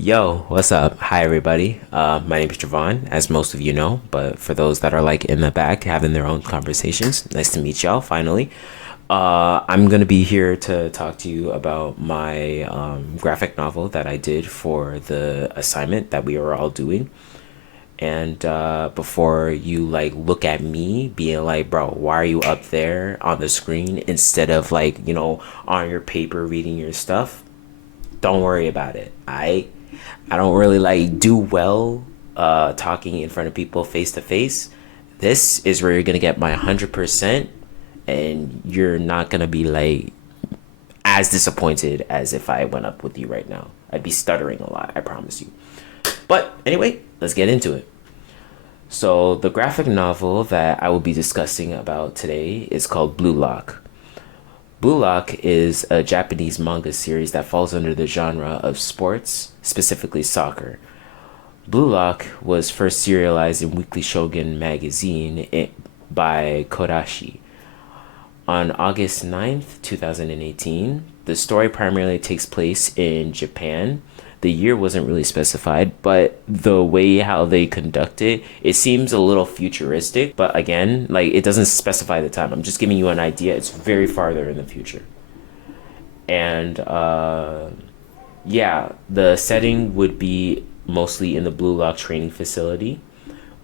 Yo, what's up? Hi, everybody. My name is Javon, as most of you know, but for those that are like in the back having their own conversations, nice to meet y'all finally. I'm gonna be here to talk to you about my graphic novel that I did for the assignment that we were all doing. And before you like look at me being like, bro, why are you up there on the screen instead of like, on your paper reading your stuff? Don't worry about it. I don't really like do well talking in front of people face to face. This is where you're gonna get my 100%, and you're not gonna be like as disappointed as if I went up with you right now. I'd be stuttering a lot, I promise you. But anyway, let's get into it. So the graphic novel that I will be discussing about today is called Blue Lock. Blue Lock is a Japanese manga series that falls under the genre of sports, specifically soccer. Blue Lock was first serialized in Weekly Shogun magazine by Kodashi. On August 9th, 2018, the story primarily takes place in Japan. The year wasn't really specified, but the way how they conduct it, it seems a little futuristic. But again, like it doesn't specify the time. I'm just giving you an idea. It's very farther in the future. And yeah, the setting would be mostly in the Blue Lock training facility.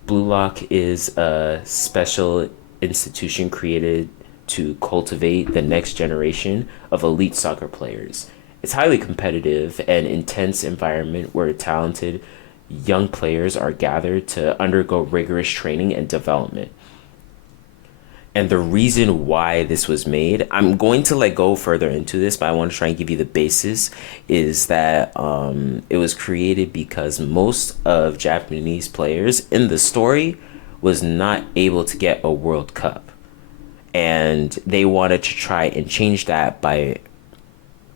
Blue Lock is a special institution created to cultivate the next generation of elite soccer players. It's highly competitive and intense environment where talented young players are gathered to undergo rigorous training and development. And the reason why this was made, I'm going to like go further into this, but I want to try and give you the basis, is that it was created because most of Japanese players in the story was not able to get a World Cup. And they wanted to try and change that by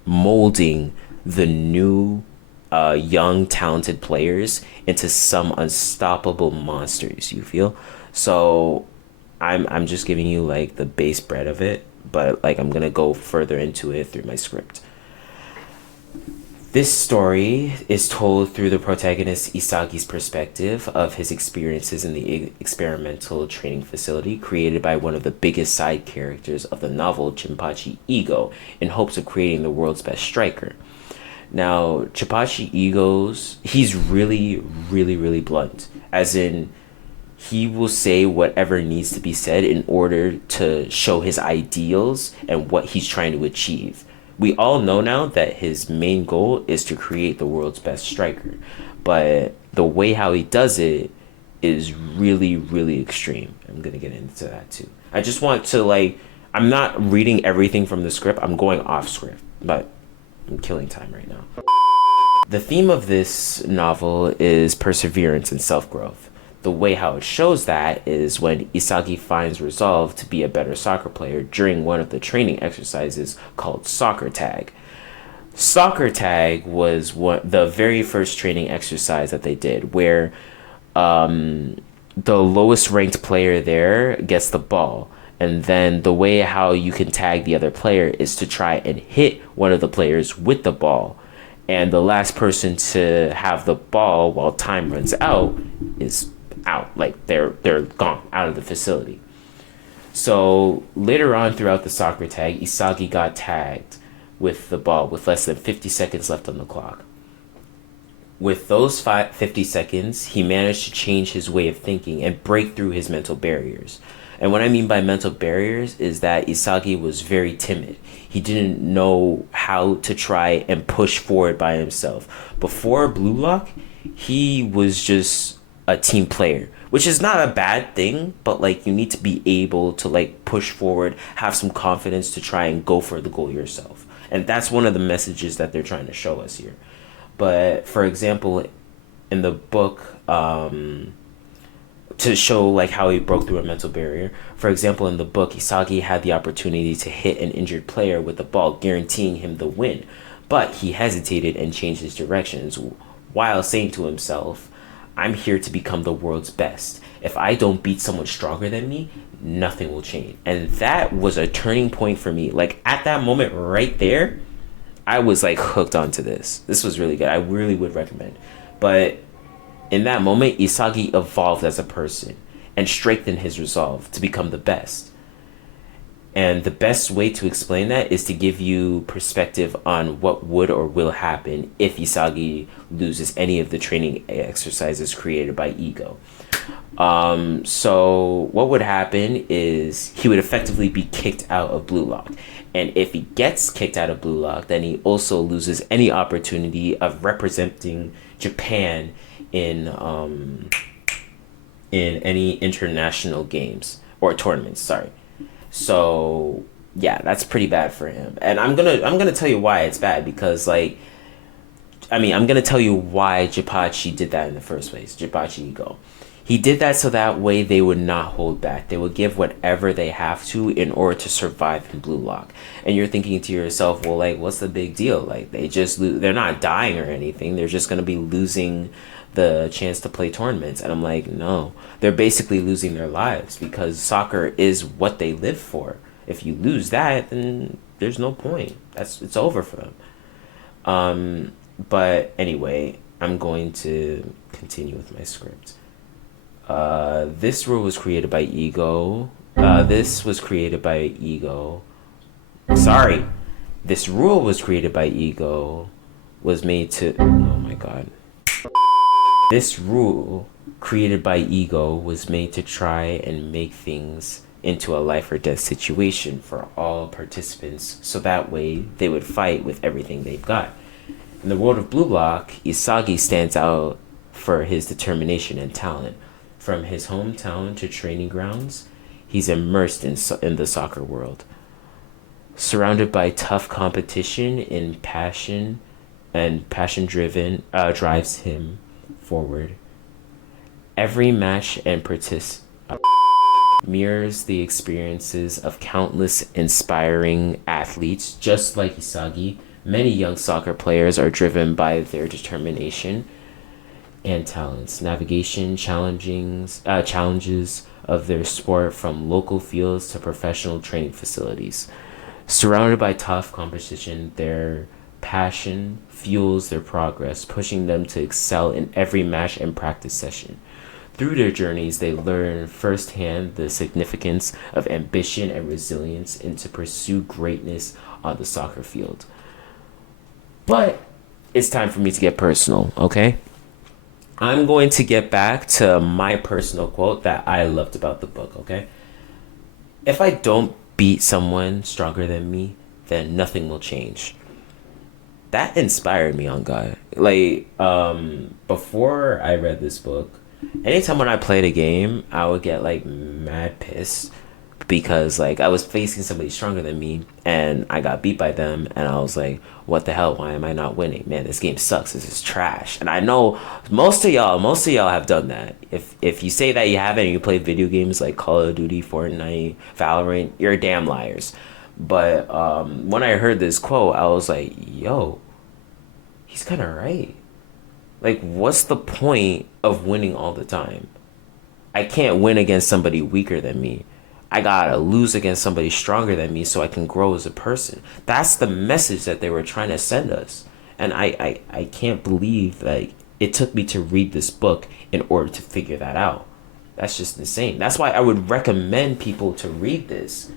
molding the new young talented players into some unstoppable monsters, you feel? So I'm just giving you like the base bread of it, but like I'm gonna go further into it through my script. This story is told through the protagonist Isagi's perspective of his experiences in the experimental training facility created by one of the biggest side characters of the novel, Chimpachi Ego, in hopes of creating the world's best striker. Now, Chimpachi he's really, really, really blunt. As in, he will say whatever needs to be said in order to show his ideals and what he's trying to achieve. We all know now that his main goal is to create the world's best striker, but the way how he does it is really, really extreme. I'm gonna get into that too. I just want to like, I'm not reading everything from the script, I'm going off script, but I'm killing time right now. The theme of this novel is perseverance and self growth. The way how it shows that is when Isagi finds resolve to be a better soccer player during one of the training exercises called soccer tag. Soccer tag was the very first training exercise that they did, where the lowest ranked player there gets the ball. And then the way how you can tag the other player is to try and hit one of the players with the ball. And the last person to have the ball while time runs out is out. Like they're gone out of the facility. So later on throughout the soccer tag, Isagi got tagged with the ball with less than 50 seconds left on the clock. With those 50 seconds, he managed to change his way of thinking and break through his mental barriers. And what I mean by mental barriers is that Isagi was very timid. He didn't know how to try and push forward by himself. Before Blue Lock, he was just a team player, which is not a bad thing, but like you need to be able to like push forward, have some confidence to try and go for the goal yourself. And that's one of the messages that they're trying to show us here. But for example, in the book, to show like how he broke through a mental barrier. For example, in the book, Isagi had the opportunity to hit an injured player with the ball, guaranteeing him the win. But he hesitated and changed his directions while saying to himself, I'm here to become the world's best. If I don't beat someone stronger than me, nothing will change. And that was a turning point for me. Like at that moment right there, I was like hooked onto this. This was really good. I really would recommend. But in that moment, Isagi evolved as a person and strengthened his resolve to become the best. And the best way to explain that is to give you perspective on what would or will happen if Isagi loses any of the training exercises created by Ego. So what would happen is he would effectively be kicked out of Blue Lock. And if he gets kicked out of Blue Lock, then he also loses any opportunity of representing Japan in any international games or tournaments, sorry. So yeah, that's pretty bad for him. And I'm gonna tell you why it's bad, because like I'm gonna tell you why Jipachi did that in the first place. Jipachi Ego. He did that so that way they would not hold back. They would give whatever they have to in order to survive in Blue Lock. And you're thinking to yourself, well, like, what's the big deal? Like, they're not dying or anything. They're just going to be losing the chance to play tournaments. And I'm like, no, they're basically losing their lives, because soccer is what they live for. If you lose that, then there's no point. It's over for them. But anyway, I'm going to continue with my script. This rule was created by Ego. This was created by Ego. Sorry. This rule was created by Ego. Was made to... Oh my god. This rule created by Ego was made to try and make things into a life or death situation for all participants, so that way they would fight with everything they've got. In the world of Blue Lock, Isagi stands out for his determination and talent. From his hometown to training grounds, he's immersed in the soccer world. Surrounded by tough competition and passion driven drives him forward. Every match and mirrors the experiences of countless inspiring athletes. Just like Isagi, many young soccer players are driven by their determination and talents, navigation challenges of their sport, from local fields to professional training facilities. Surrounded by tough competition, their passion fuels their progress, pushing them to excel in every match and practice session. Through their journeys, they learn firsthand the significance of ambition and resilience, and to pursue greatness on the soccer field. But it's time for me to get personal, okay? I'm going to get back to my personal quote that I loved about the book, okay? If I don't beat someone stronger than me, then nothing will change. That inspired me, on God. Like, before I read this book, anytime when I played a game, I would get like mad pissed, because like I was facing somebody stronger than me and I got beat by them, and I was like, what the hell, why am I not winning? Man, this game sucks. This is trash. And I know most of y'all have done that. If you say that you haven't, and you play video games like Call of Duty, Fortnite, Valorant, you're damn liars. But when I heard this quote, I was like, yo, he's kind of right. Like, what's the point of winning all the time? I can't win against somebody weaker than me. I gotta lose against somebody stronger than me so I can grow as a person. That's the message that they were trying to send us. And I can't believe like it took me to read this book in order to figure that out. That's just insane. That's why I would recommend people to read this.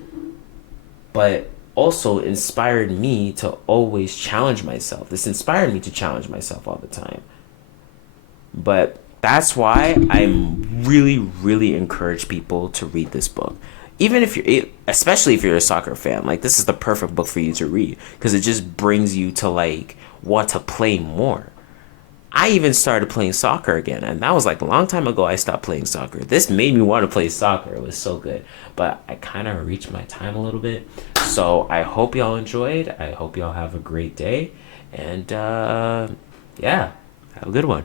But also inspired me to always challenge myself. This inspired me to challenge myself all the time. But that's why I really, really encourage people to read this book. Even if especially if you're a soccer fan, like this is the perfect book for you to read, because it just brings you to like want to play more. I even started playing soccer again, and that was like a long time ago. I stopped playing soccer. This made me want to play soccer. It was so good, but I kind of reached my time a little bit. So I hope y'all enjoyed. I hope y'all have a great day, and yeah, have a good one.